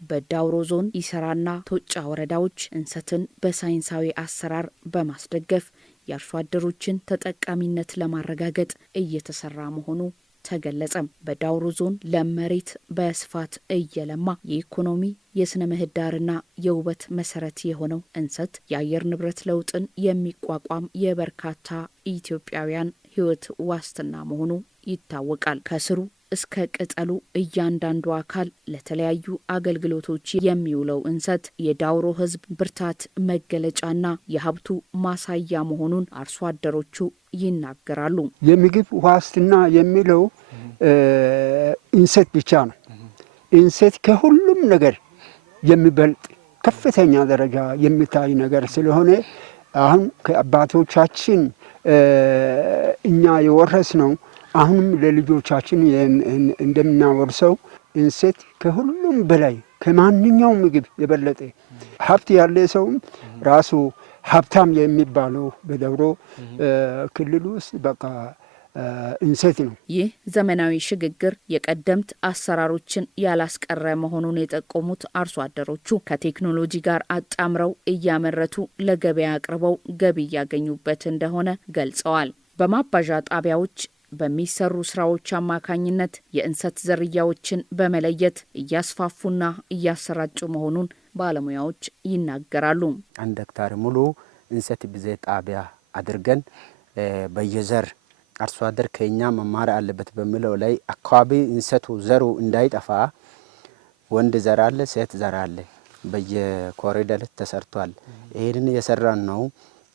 በዳውሮ ዞን ኢሰራና ቶጫ ወረዳዎች እንሰትን በሳይንሳዊ አሰራር በማስደገፍ የአርሶ አደሮችን ተጠቃሚነት ለማረጋገጥ እየተሰራ መሆኑ ተገለጸ። በዳውሮ ዞን ለመሬት በስፋት እየለማ የኢኮኖሚ የስነ ምህዳርና የውበት መሰረት የሆነው እንሰት የአየር ንብረት ለውጥን የሚቋቋም የበርካታ ኢትዮጵያውያን ሕይወት ዋስትና መሆኑ ይታወቃል። ከስሩ እስከ ቅጠሉ እያንዳንዱ አካል ለተለያዩ አገልግሎቶች የሚውለው እንሰት የዳውሮ ሕዝብ ብርታት መገለጫና የሀብቱ ማሳያ መሆኑን አርሶ አደሮቹ ይናገራሉ። የምግብ ዋስትና የሚለው እንሰት ብቻ ነው። እንሰት ከሁሉም ነገር የሚበልጥ ከፍተኛ ደረጃ የሚታይ ነገር ስለሆነ አሁን ከአባቶቻችን እኛ የወረስ ነው። አሁንም ለልጆቻችን እንደምናወርሰው እንሰት ከሁሉም በላይ ከማንኛውም ምግብ የበለጠ ሀብት ያለ ሰውም ራሱ ሀብታም የሚባለው በዳውሮ ክልል ውስጥ በቃ እንሰት ነው። ይህ ዘመናዊ ሽግግር የቀደምት አሰራሮችን ያላስቀረ መሆኑን የጠቆሙት አርሶ አደሮቹ ከቴክኖሎጂ ጋር አጣምረው እያመረቱ ለገበያ አቅርበው ገቢ እያገኙበት እንደሆነ ገልጸዋል። በማባዣ ጣቢያዎች በሚሰሩ ስራዎች አማካኝነት የእንሰት ዝርያዎችን በመለየት እያስፋፉና እያሰራጩ መሆኑን ባለሙያዎች ይናገራሉ። 1 ሄክታር ሙሉ እንሰት ብዜት ጣቢያ አድርገን በየዘር አርሶ አደር ከኛ መማር አለበት በሚለው ላይ አካባቢ እንሰቱ ዘሩ እንዳይጠፋ ወንድ ዘር አለ፣ ሴት ዘር አለ፣ በየኮሪደር ተሰርቷል። ይሄንን የሰራን ነው።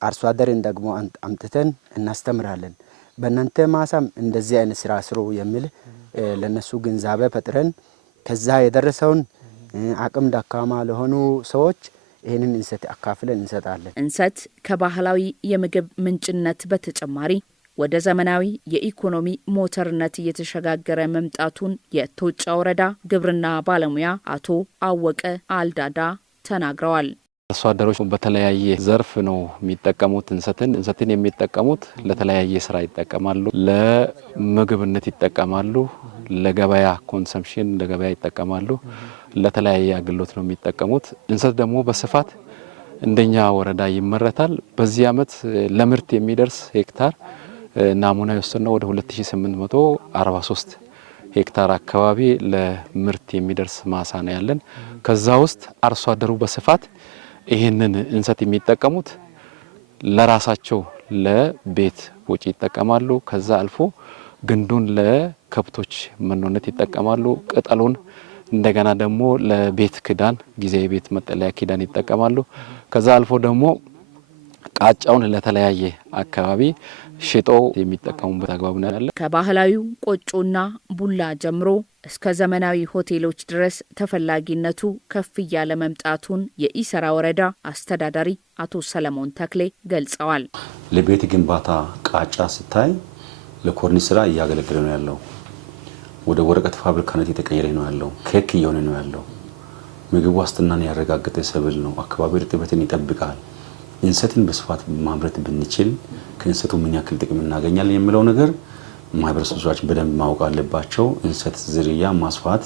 አርሶ አደርን ደግሞ አምጥተን እናስተምራለን። በእናንተ ማሳም እንደዚህ አይነት ስራ ስሩ የሚል ለነሱ ግንዛቤ ፈጥረን ከዛ የደረሰውን አቅም ደካማ ለሆኑ ሰዎች ይህንን እንሰት አካፍለን እንሰጣለን። እንሰት ከባህላዊ የምግብ ምንጭነት በተጨማሪ ወደ ዘመናዊ የኢኮኖሚ ሞተርነት እየተሸጋገረ መምጣቱን የቶጫ ወረዳ ግብርና ባለሙያ አቶ አወቀ አልዳዳ ተናግረዋል። አርሶ አደሮች በተለያየ ዘርፍ ነው የሚጠቀሙት። እንሰትን የሚጠቀሙት ለተለያየ ስራ ይጠቀማሉ፣ ለምግብነት ይጠቀማሉ፣ ለገበያ ኮንሰምፕሽን ለገበያ ይጠቀማሉ፣ ለተለያየ አገልግሎት ነው የሚጠቀሙት። እንሰት ደግሞ በስፋት እንደኛ ወረዳ ይመረታል። በዚህ አመት ለምርት የሚደርስ ሄክታር ናሙና የወሰነው ወደ 2843 ሄክታር አካባቢ ለምርት የሚደርስ ማሳ ነው ያለን። ከዛ ውስጥ አርሶ አደሩ በስፋት ይህንን እንሰት የሚጠቀሙት ለራሳቸው ለቤት ወጪ ይጠቀማሉ። ከዛ አልፎ ግንዱን ለከብቶች መኖነት ይጠቀማሉ። ቅጠሉን እንደገና ደግሞ ለቤት ክዳን ጊዜያዊ ቤት መጠለያ ክዳን ይጠቀማሉ። ከዛ አልፎ ደግሞ ቃጫውን ለተለያየ አካባቢ ሽጦ የሚጠቀሙበት አግባብ ነው ያለ። ከባህላዊው ቆጮና ቡላ ጀምሮ እስከ ዘመናዊ ሆቴሎች ድረስ ተፈላጊነቱ ከፍ እያለ መምጣቱን የኢሰራ ወረዳ አስተዳዳሪ አቶ ሰለሞን ተክሌ ገልጸዋል። ለቤት ግንባታ ቃጫ ስታይ ለኮርኒስ ስራ እያገለገለ ነው ያለው። ወደ ወረቀት ፋብሪካነት የተቀየረ ነው ያለው። ኬክ እየሆነ ነው ያለው። ምግብ ዋስትናን ያረጋገጠ ሰብል ነው። አካባቢ እርጥበትን ይጠብቃል። እንሰትን በስፋት ማምረት ብንችል ከእንሰቱ ምን ያክል ጥቅም እናገኛለን የሚለው ነገር ማህበረሰቦች በደንብ ማወቅ አለባቸው። እንሰት ዝርያ ማስፋት፣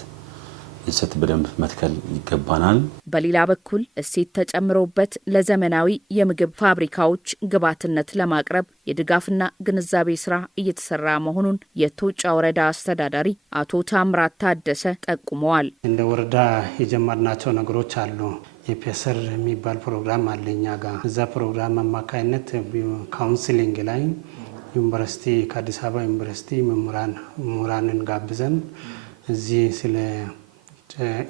እንሰት በደንብ መትከል ይገባናል። በሌላ በኩል እሴት ተጨምሮበት ለዘመናዊ የምግብ ፋብሪካዎች ግብዓትነት ለማቅረብ የድጋፍና ግንዛቤ ስራ እየተሰራ መሆኑን የቶጫ ወረዳ አስተዳዳሪ አቶ ታምራት ታደሰ ጠቁመዋል። እንደ ወረዳ የጀመርናቸው ነገሮች አሉ። የፒኤስአር የሚባል ፕሮግራም አለ እኛ ጋር። እዛ ፕሮግራም አማካይነት ካውንስሊንግ ላይ ዩኒቨርሲቲ ከአዲስ አበባ ዩኒቨርሲቲ ምሁራንን ጋብዘን እዚህ ስለ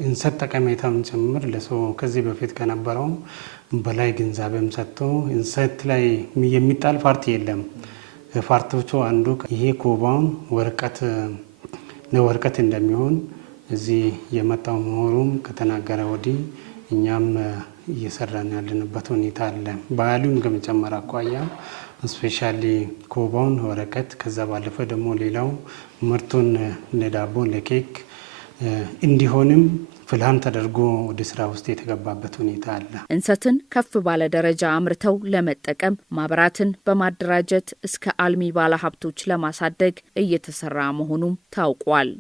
እንሰት ጠቀሜታውን ጭምር ለሰው ከዚህ በፊት ከነበረው በላይ ግንዛቤም ሰጥቶ እንሰት ላይ የሚጣል ፓርቲ የለም። ከፓርቲዎቹ አንዱ ይሄ ኮባውን ለወረቀት እንደሚሆን እዚህ የመጣው ምሁሩም ከተናገረ ወዲህ እኛም እየሰራን ያለንበት ሁኔታ አለ። ባህሉን ከመጨመር አኳያ ስፔሻሊ ኮባውን ወረቀት፣ ከዛ ባለፈ ደግሞ ሌላው ምርቱን ለዳቦ ለኬክ እንዲሆንም ፕላን ተደርጎ ወደ ስራ ውስጥ የተገባበት ሁኔታ አለ። እንሰትን ከፍ ባለ ደረጃ አምርተው ለመጠቀም ማህበራትን በማደራጀት እስከ አልሚ ባለሀብቶች ለማሳደግ እየተሰራ መሆኑም ታውቋል።